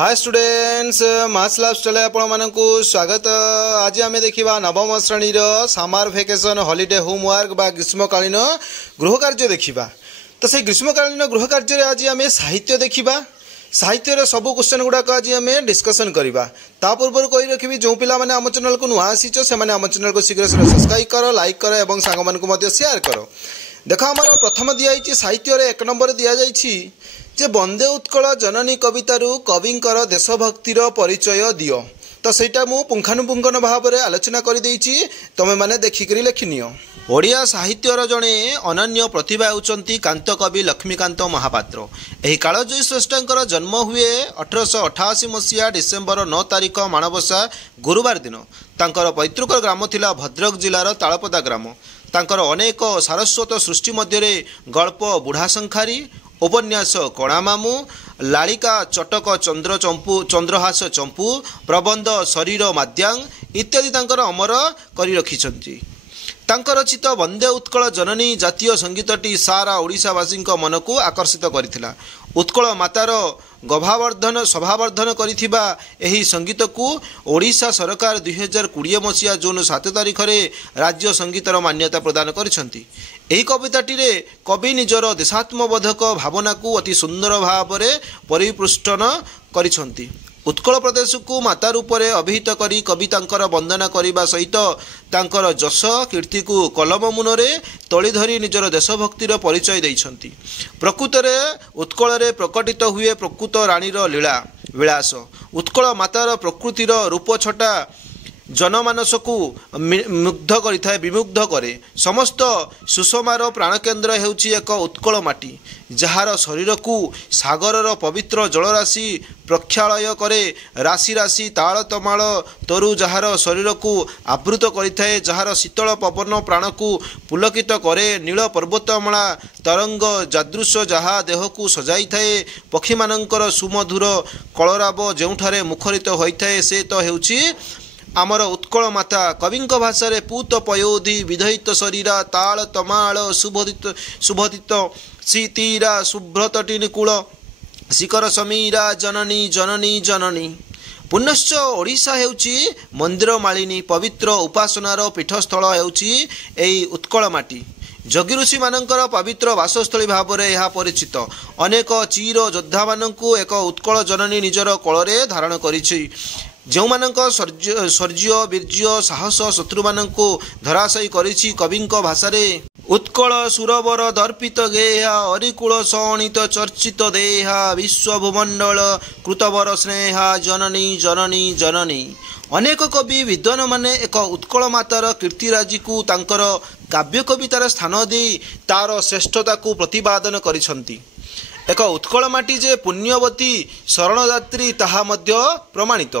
Hi students maths lab चले आपण मानकु स्वागत। आज आम देखा नवम श्रेणी समर वेकेशन हॉलिडे होमवर्क बा ग्रीष्मकालीन गृह कार्य देखा। तो से ग्रीष्मकालीन गृह कार्य आज आम साहित्य देखा। साहित्य सब क्वेश्चन गुड़ाक आज आम डिस्कसन करवा। ता पूर्व कही रखी जो पिला माने आम चैनल को नुआ आसीच से आम चैनल को शीघ्र सब्सक्राइब कर, लाइक कर और सांग मानक शेयर कर। देख आम प्रथम दिखाई साहित्य एक नंबर दि जाइए जे वंदे उत्कल जननी कवितारू कविंकर देशभक्तिर परिचय दियो। तो सेटा मु पुंखानुपुंखन भाव में आलोचना कर तमें मैंने देखिक लिखिनियो। ओडिया साहित्यर जड़े अनन्य प्रतिभा होउचंती कांत कवि लक्ष्मीकांत महापात्र। एही कालजयी श्रेष्ठंकर जन्म हुए 1888 मसीहा डिसेम्बर 9 तारिख माणबसा गुरुवार दिन। तांकर पैतृक ग्राम थिला भद्रक जिलार तालपदा ग्राम। तांकर अनेक सारस्वत सृष्टि मध्यरे गल्प बुढ़ा शंखारी, उपन्यास कणामामू, लालिका चटक चंद्रहास चंपू, प्रबंध शरीर माद्यांग इत्यादि तांकर अमर करी रखिछंती। तांकर रचित वंदे उत्कल जननी जातीय संगीतटी सारा ओडिशावासी मन को आकर्षित करथिला। उत्कल मातार गभावर्धन सभावर्धन करिथिबा एही संगीत को ओडिशा सरकार 2020 मसीहा जून 7 तारिख रे राज्य संगीतर मान्यता प्रदान करिसंती। एही कविताटी रे कवि निजर देशात्मबोधक भावना को अति सुंदर भाव में परिपुष्टन करिसंती। उत्कल प्रदेश को माता रूप में अभिहित करी कवि तांकर वंदना करने सहित तांकर जश कीर्ति को कलम मुନରେ तोली धरी निजर देशभक्तिर परिचय देइछंती। प्रकृत में उत्कल रे प्रकटित हुए प्रकृत रानीर लीला विलास। उत्कल मातार प्रकृतिर रूप छटा जनमानस को मुग्ध करिथाए, विमुग्ध करे। समस्त सुषमार प्राणकेन्द्र हेउची एक उत्कल माटी, जार शरीर को सागरर पवित्र जलराशि प्रक्षालय करे। राशि राशि ताल तमाल तरु जार शरीर को आवृत करिथाए, जार शीतल पवन प्राण को पुलकित करे। नील पर्वतमाला तरंग जादृश जहा देह को सजाई थाए। पक्षी मानकर सुमधुर कलराब जेउठारे मुखरित होइथाए से तो हेउची आमर उत्कल माता। कविंक भाषा रे पूत पयोधि विधयित शरीरा ताल तमाल शुभदित सीतीरा शुभ्रतटी निकूल शिखर समीरा जननी जननी जननी। पुनश्च ओडिशा हेउची मंदिर मालिनी पवित्र उपासनार पीठस्थल हेउची एई उत्कल माटी। जगी ऋषि मानकर पवित्र वासस्थली भाव में यह परिचित। अनेक चीर योद्धा मानकु एक उत्कल जननी निजर कोଳରେ धारण करिछि। जो मानक शौर्य वीर्य साहस शत्रु मानकु धराशायी करिछि। कविंक भाषा रे उत्कल सुरवर दर्पित गेहा अरिकुल सणित चर्चित देहा विश्वभूमंडल कृतवर स्नेहा जननी जननी जननी। अनेक कवि विद्वान माने एक उत्कल मातार कीर्तिराजी को तांकर काव्य कवितार स्थान दे तार श्रेष्ठता को प्रतिपादन करिसंती। एक उत्कल माटी जे पुण्यवती शरणदात्री ताहा मध्य प्रमाणित।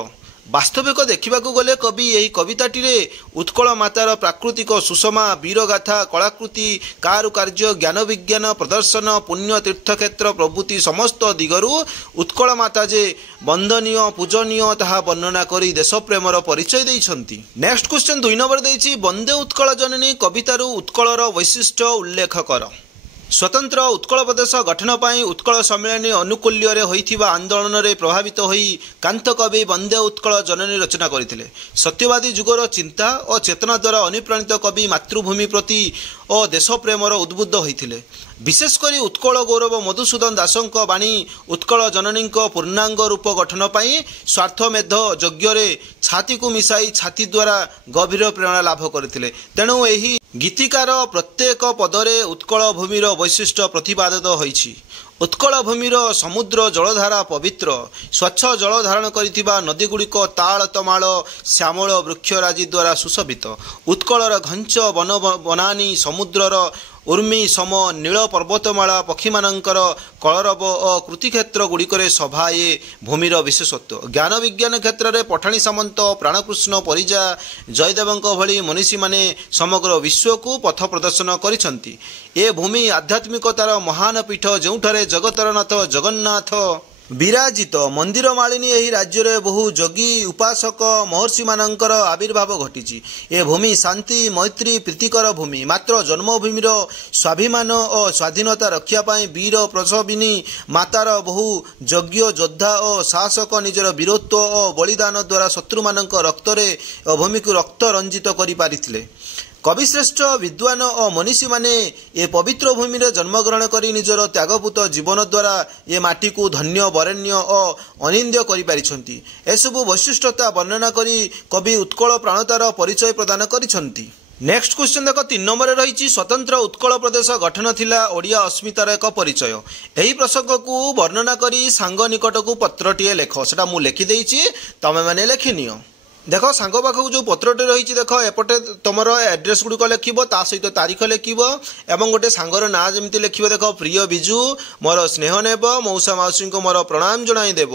वास्तविक देखा गले कवि यही कविताटी रे उत्कल मातार प्राकृतिक सुषमा वीरगाथा कलाकृति कारुकार्य ज्ञान विज्ञान प्रदर्शन पुण्य तीर्थक्षेत्र प्रभृति समस्त दिगरु उत्कल माता जे वंदनीय पूजनीय ताहा वर्णना करी देश प्रेमर परिचय देइछंती। नेक्स्ट क्वेश्चन 2 नंबर देइछि वंदे उत्कल जननी कवितारू उत्कलर वैशिष्ट्य उल्लेख कर। स्वतंत्र उत्कल प्रदेश गठन पाई उत्कल सम्मेलन अनुकूल्य होइथिबा आंदोलन रे प्रभावित होई कांत कवि वंदे उत्कल जननी रचना करथिले। सत्यवादी जुगर चिंता और चेतना द्वारा अनुप्राणित कवि मातृभूमि प्रति और देश प्रेमर उद्बुद्ध होइथिले। विशेषकर उत्कल गौरव मधुसूदन दासंक बाणी उत्कल जननी पूर्णांग रूप गठन पाई स्वार्थमेध यज्ञ छाती को मिसाई छाती द्वारा गभीर प्रेरणा लाभ करथिले। तेणु एही गीतिकार प्रत्येक पदरे उत्कल भूमिर वैशिष्ट्य प्रतिपादित होइछि। उत्कल भूमिर समुद्र जलधारा पवित्र स्वच्छ जल धारण करिथिबा नदीगुड़िक ताल तमाल श्यामल वृक्षराजी द्वारा सुशोभित। उत्कलर घंच वन बनानी समुद्रर उर्मी सम नील पर्वतमाला पक्षी मानकर कलरव और कृतिक्षेत्र गुड़िकर सभा ये भूमिर विशेषत्व। ज्ञान विज्ञान क्षेत्र में पठाणी सामंत प्राणकृष्ण परिजा जयदेवंक भली मनीषी माने समग्र विश्व को पथ प्रदर्शन करिसंती। ए भूमि आध्यात्मिकतार महान पीठ जोठारे जगतर नाथ जगन्नाथ विराजित मंदिर मालिनी एही राज्य रे बहु जोगी उपासक महर्षि मानकर आविर्भाव घटी। ए भूमि शांति मैत्री प्रीतिकर भूमि। मात्र जन्मभूमिर स्वाभिमान और स्वाधीनता रक्षा पाई वीर प्रसविनी मातार बहु यज्ञ योद्धा और शासक निजर वीरत्व और बलिदान द्वारा शत्रु मानक रक्तरे भूमि को रक्त रंजित करि पारिथिले। कविश्रेष्ठ विद्वान और मनीषी माने ये पवित्र भूमि रे जन्मग्रहण करी निजर त्यागपूत जीवन द्वारा ये माटी को धन्य वरेण्य और अनिंद्य करि पारिछंती। एसबु वैशिष्ट्यता वर्णना करी कवि उत्कल प्राणतार परिचय प्रदान करिछंती। नेक्स्ट क्वेश्चन देख 3 नंबर रही स्वतंत्र उत्कल प्रदेश गठन थिला ओडिया अस्मितार एक परिचय। यही प्रसंग को वर्णना करी सांग निकट को पत्रटीए लेख। सेटा मु लिखि देइछि, तमे माने लेखिनियो। देख सांग पाखक जो पत्रटे रही देख एपटे तुम एड्रेस गुड़िक लिख सहित तारीख लिख एवं गोटे सांगर ना जमी लिख देख प्रिय बिजु मोर स्नेह नेब मौसा मौसी को मोर प्रणाम जनाईदेव।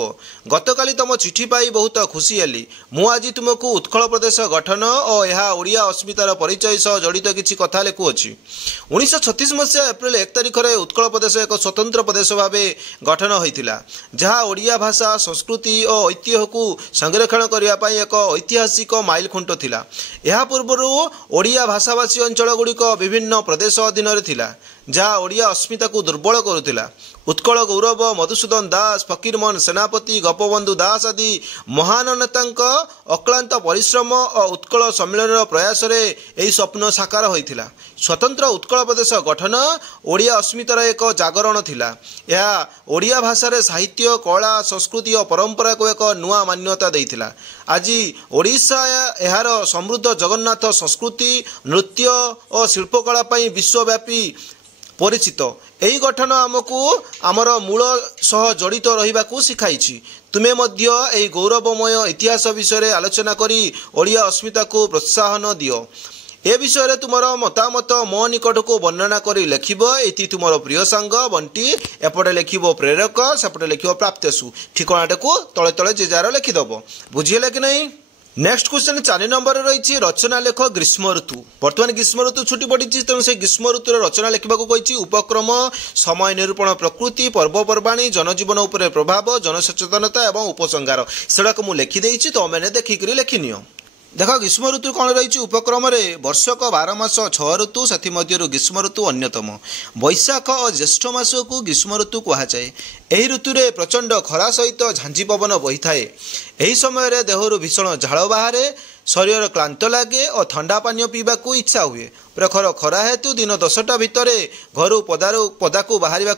गतकाली तुम चिठी पाई बहुत खुशी हेली। मु आज तुमको उत्कल प्रदेश गठन और यह ओडिया अस्मितार परिचय सह जड़ित किसी कथा लिखुअछि। 1936 मसीहा एप्रिल 1 तारिख में उत्कल प्रदेश एक स्वतंत्र प्रदेश भाव गठन होता, जहाँ ओडिया भाषा संस्कृति और ऐतिह्य को संरक्षण करने एक ऐतिहासिक माइल खुंट थिला। यह पूर्व ओडिया भाषाभाषी अंचल गुड़िक विभिन्न प्रदेश अधीन थिला, जहाँ ओडिया अस्मिता को दुर्बल करुथिला। उत्कल गौरव मधुसूदन दास, फकीरमोहन सेनापति, गोपबंधु दास आदि महान नेता अक्लांत परिश्रम और उत्कल सम्मेलन प्रयास यही स्वप्न साकार होइथिला। स्वतंत्र उत्कल प्रदेश गठन ओडिया अस्मितार एक जागरण थिला। यह ओडिया भाषा साहित्य कला संस्कृति और परंपरा को एक नुआ मान्यता देइथिला। आज ओडिशा यार समृद्ध जगन्नाथ संस्कृति नृत्य और शिल्पकला पई विश्वव्यापी परिचित। यही गठन आमको आमर मूल सह जड़ित रहिबाकू शिखाइछि। तुमे मध्य एही गौरवमय इतिहास विषय आलोचना करी ओडिया अस्मिता को प्रोत्साहन दियो। ए विषय रे तुमर मतामत मो निकट को वर्णना करी लिखिब। एति तुमर प्रिय सांग बंटी एपटे लिखिब प्रेरक, सेपटे लिखिब प्राप्तेसु। ठिकाणाटा को तले तले जे जार लिखिदब। बुझिले कि नहीं? नेक्स्ट क्वेश्चन 4 नंबर रही रचना लेख ग्रीष्म ऋतु। बर्तमान ग्रीष्म ऋतु छुट्टी पड़ी, तेणु से ग्रीष्म ऋतुर रचना लिखा कही उपक्रम समय निरूपण प्रकृति पर्वपर्वाणी जनजीवन उपर प्रभाव जनसचेतनता और उपसंहार सेटा मुझे लिखिदे तो मैंने देखिक लिखिनियो। देख ग्रीष्म ऋतु कौन रही उपक्रम वर्षक 12 मास 6 ऋतु से ग्रीष्म ऋतु अन्यतम। बैशाख और ज्येष्ठ मास को ग्रीष्म ऋतु कहुए। यही ऋतु रे प्रचंड खरा सहित झांझी पवन बही थाए। यही समय देहरु भीषण झाड़ बाहर, शरीर क्लांत लगे और ठंडा पानी पीवा को इच्छा हुए। प्रखर खरा हेतु दिन 10टा भितर घर पदा को बाहर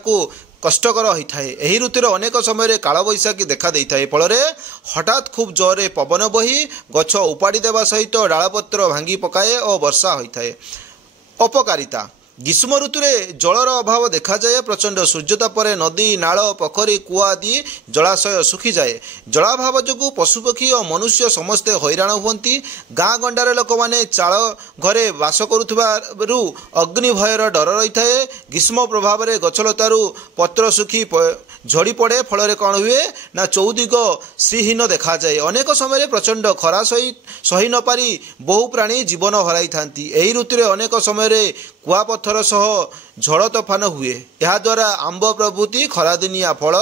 कष्टकर होता है। यही ऋतुर अनेक समय कालबैशाखी देखा देता है। फल हठात खूब जोरे पवन बही गछ उपाड़ी देवा सहित डालपत्र भांगी पकाए और वर्षा होता है। अपकारिता ग्रीष्म ऋतु जलर अभाव देखा जाए। प्रचंड सूर्यताप नदी नाल पोखरी कूआ आदि जलाशय सुखी जाए। जलाभाव जो पशुपक्षी और मनुष्य समस्ते हैरान हुंती। गाँ गंडार लोक मैंने चाल घरे बास करुथिबारु अग्नि भयर डर रही है। ग्रीष्म प्रभाव में गछलतारू पत्र सुखी झड़ी पड़े। फल कौन हुए ना चौदिग श्रीहीन देखा जाए। अनेक समय प्रचंड खरा सही न पारी बहु प्राणी जीवन हराई था। यही ऋतु अनेक समय कुआपथर सह झड़ तोफान हुए। यह द्वारा आंब प्रभृति खरादिनिया फल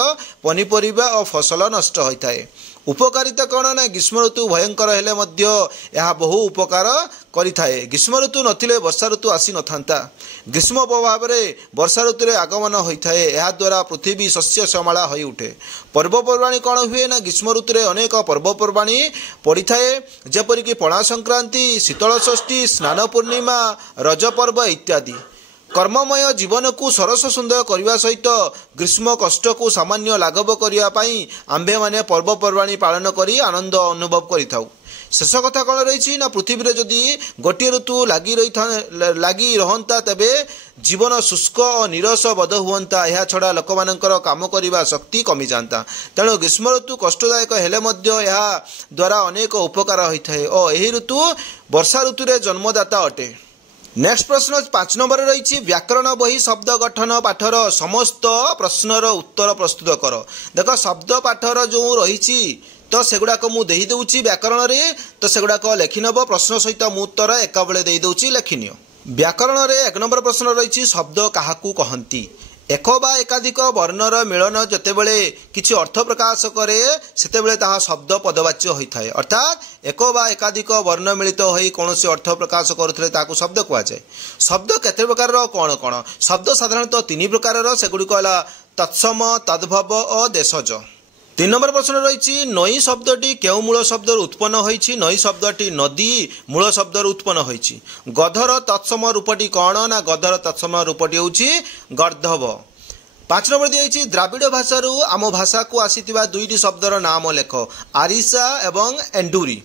पनीपरिबा और फसल नष्ट होता है। उपकारिता कौन ना ग्रीष्म ऋतु भयंकर हेले मध्य यह बहु उपकार करिथाए। ग्रीष्म ऋतु नथिले वर्षा ऋतु आसी न थांता। ग्रीष्म प्रभाव में वर्षा ऋतु आगमन होता है। यह द्वारा पृथ्वी शस्य श्यामला हो उठे। पर्वपर्वाणी कौन हुए ना ग्रीष्म ऋतु अनेक पर्वपर्वाणी पड़ता है, जेपरिक पणा संक्रांति, शीतल षष्ठी, स्नान पूर्णिमा, रज पर्व इत्यादि। कर्ममय जीवन को सरस सुंदर करने सहित ग्रीष्म कष्ट को सामान्य लाघव करने आंबे माने पर्वपर्वाणी पालन करी आनंद अनुभव करिथाउ। शेष कथा कौन रही ना पृथ्वी जदि गोटे ऋतु लगी रहंता तेबे जीवन शुष्क और निरस बध हुंता। यह छड़ा लोक मानकर काम करने शक्ति कमी जाता। तेणु ग्रीष्म ऋतु कष्टदायक हेले मध्य यह द्वारा अनेक उपकार होता है और यही ऋतु वर्षा ऋतु जन्मदाता अटे। नेक्स्ट प्रश्न 5 नंबर रही व्याकरण बही शब्द गठन पाठर समस्त प्रश्नर उत्तर प्रस्तुत कर। देख शब्द पाठर जो रही तो सेगुड़ाक मुझे देदे व्याकरण रे, तो सेगुड़ाक लिखिनब प्रश्न सहित मु उत्तर एका बेले देदे लिखिनियो। व्याकरण रे 1 नंबर प्रश्न रही शब्द काहाकू कहंती। एक बा एकाधिक वर्णर मिलन जितेबले किसी अर्थ प्रकाश करे सेतेबले ताहा शब्द पदवाच्य होता है। अर्थात एक बा एकाधिक वर्ण मिलित होई कौनसी अर्थ प्रकाश करुथिले ताकू शब्द कुआଯାଏ। शब्द केते प्रकार कौन कौन शब्द साधारणतः तीन प्रकार सेगुड़िक है तत्सम तद्भव और देशज। 3 नंबर प्रश्न रही नई शब्दटी केउ मूल शब्द उत्पन्न होईछि। नई शब्दटी नदी मूल शब्द उत्पन्न होईछि। गधर तत्सम रूपटी कौन ना गधर तत्सम रूपटी होछि गर्धव। 5 नंबर दिखाई द्राविड़ भाषा आम भाषा को आसीथिबा दुईटी शब्दर नाम लेख आरिसा एवं एंडुरी।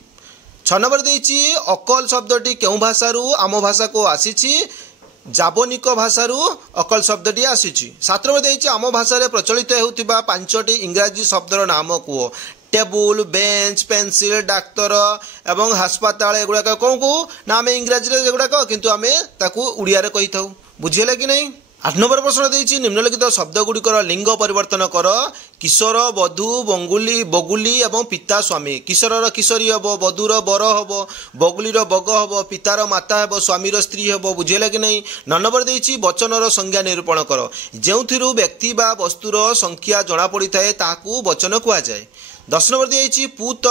6 नंबर देछि अकल शब्दटी केउ भाषा आम भाषा को आसीछि जाबनिक भाषारू अकल शब्दटी आसीछि। 7 नंबर देछि आम भाषा रे प्रचलित हेउथिबा 5टी इंग्राजी शब्दर नाम quo table bench pencil doctor एवं अस्पताल एगुड़ाक कौन को ना आम इंग्राजी एगुड़ाक किंतु आमे ताकू उड़िया रे कहि थाउ। बुझिले कि नहीं। 8 नंबर प्रश्न देछि निम्नलिखित शब्द गुड़िकर लिंग परिवर्तन कर किशोर वधु बंगुली बगुली एवं पिता स्वामी। किशोर किशोरी हम वधुर बर हम बगुलीर बग हम पितार माता हम स्वामीर स्त्री हम। बुझेगा कि नहीं। 9 नंबर देछि वचनर संज्ञा निरूपण कर जो व्यक्ति बा वस्तुर संख्या जना पड़ी थाए ताकू वचन कुआଯାଏ। 10 नंबर देछि पूत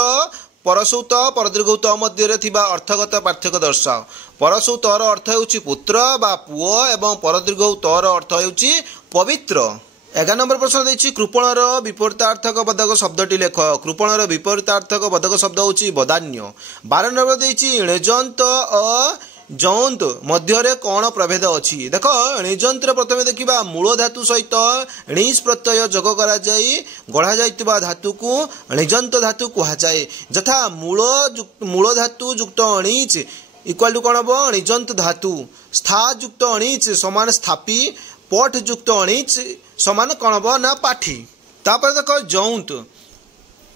परसौत परदीर्घौत मध्य थिबा अर्थगत पार्थक्य दर्शाओ। परसौतर अर्थ हेउछि पुत्र बा पुओ एवं परदीर्घौतर अर्थ हेउछि पवित्र। 11 नंबर प्रश्न देछि कृपणर विपरीतार्थक बदक शब्दटी लेख। कृपणर विपरीतार्थक बदक शब्द होछि बदान्य। 12 नंबर देछि णेजंत अ जौंत मध्य कौन प्रभेद अच्छी। देख णिजंत प्रथम देखा मूल धातु सहित णिज प्रत्यय जोग करा गढ़ा जाइतिबा धातु को णिजंत धातु कहुए। यथा मूल धातु युक्त अणिज इक्वाल टू कौन हम णिजंत धातु। स्था युक्त अणिज समान स्थापी पठ युक्त अणिज समान कौन हम ना पाठी। तापर देख जौंत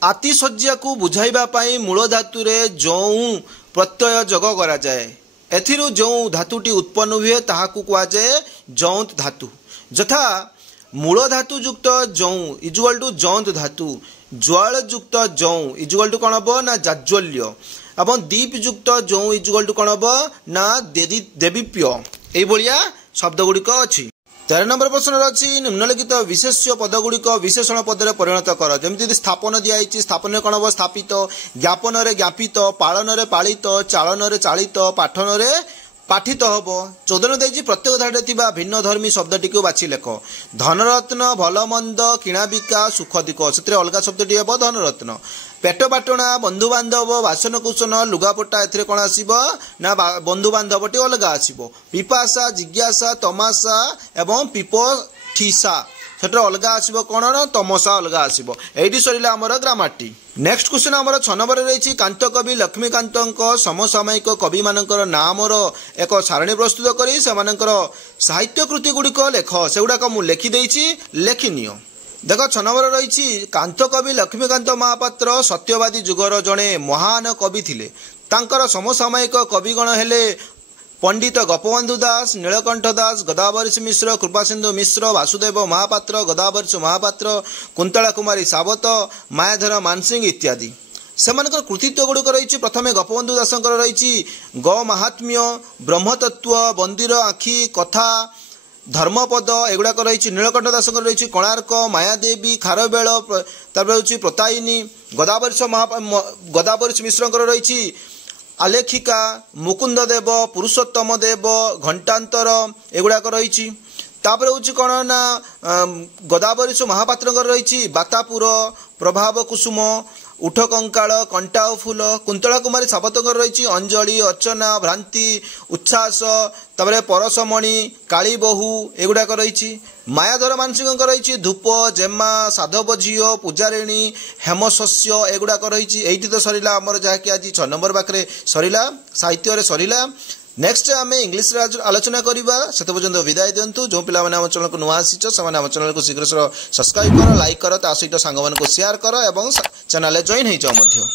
आतिशज्या को बुझाइबा पई मूल धातु रे जौं प्रत्यय जोग करा जाए। एथिरु जो धातुटी उत्पन्न हुए ताहाकू कुआଯାଏ जौंत धातु। यथा मूल धातु युक्त जौं इजुअल टू जौंत धातु ज्वाल युक्त जौं इजुअल टू कौन हम ना जाज्वल्य एवं दीप युक्त जौं इजुअल टू कौन हम ना देवीप्य। एई भलिया शब्द गुड़िक अछि। 13 नंबर प्रश्न अच्छी निम्नलिखित विशेष्य पदगुड़िक विशेषण पदरे परिणत कर जमी स्थापन दिखाई स्थापन कौन हम स्थापित ज्ञापन ज्ञापित पालन पालित चालन चालित पाठन पाठित हम। 14 देछि प्रत्येक धारे थिबा भिन्न धर्मी शब्दटी को बाछि लेख। धनरत्न भलमंद किणाबिका सुख दिक से अलग शब्दटी हम धनरत्न। पेट बाटणा बंधु बांधव बासन कुसन लुगापटा ए कौन आसब ना बंधु बांधवटी अलग आसब। पिपासा जिज्ञासा तमाशा एवं पिपठिसा सेटर अलग आसब कौन ना तमसा अलग आसब। एटी सरिला आमर ग्रामारटी। नेक्स्ट क्वेश्चन आमर 6 नंबर रही कांत कवि लक्ष्मीकांत समसामयिक कवि मानकर नामर एक सारणी प्रस्तुत करी सेमानकर साहित्य कृति गुड़िक लेख सेगुड़ाक मु लेखि देछि लेखिनियो। देख 6 नंबर रही कांत कवि लक्ष्मीकांत महापात्र सत्यवादी जुगर जड़े महान कवि थिले। तांकर समसामयिक कविगण हेले पंडित गोपबंधु दास नीलकंठ दास गदावरीश मिश्र कृपासिंधु मिश्र वासुदेव महापात्र गदावरीश महापात्र कुंतला कुमारी सावत मायाधर मानसिंह इत्यादि। सेमानकर कृतित्व गुड़िक रही प्रथमे गोपबंधु दासंकर रही ग महात्म्य ब्रह्मतत्व बंदीर आखि कथा धर्मपद एगुड़ाक रही। नीलकंठ दासंकर रही कोणार्क मायादेवी खारबेल तापर प्रतायिनी। गदावरीश मिश्रंकर रही आलेखिका मुकुंद देव पुरुषोत्तम देव घंटांतर एगुड़ाक रही। तापर हूँ कौन ना गदावरीश महापात्र रही बातापुर प्रभाव कुसुम उठ कंकाल कंटा फूल। कुंतला कुमारी सावतकर रही अंजलि अर्चना भ्रांति उच्छ्वास तापर परसमणि काली बहु एगुड़ाक रही। मायाधर मानसिंह रही धूप जेमा साधव झील पूजारिणी हेमशस्य एगुड़ाक रही। एटी तो सरिला आमर जहाँकि आज 6 नंबर पाखे सरिला साहित्य सरिला। नेक्स्ट आम इंग्लीश आलोचना करवा से पर्यटन विदाय दिंतु। जो पिला आम चैनल को नुआ आसीच से आम चैनल को शीघ्र सब्सक्राइब कर लाइक कर ता सहित सांग को शेयर कर और चैनल जॉइन हो जाओ।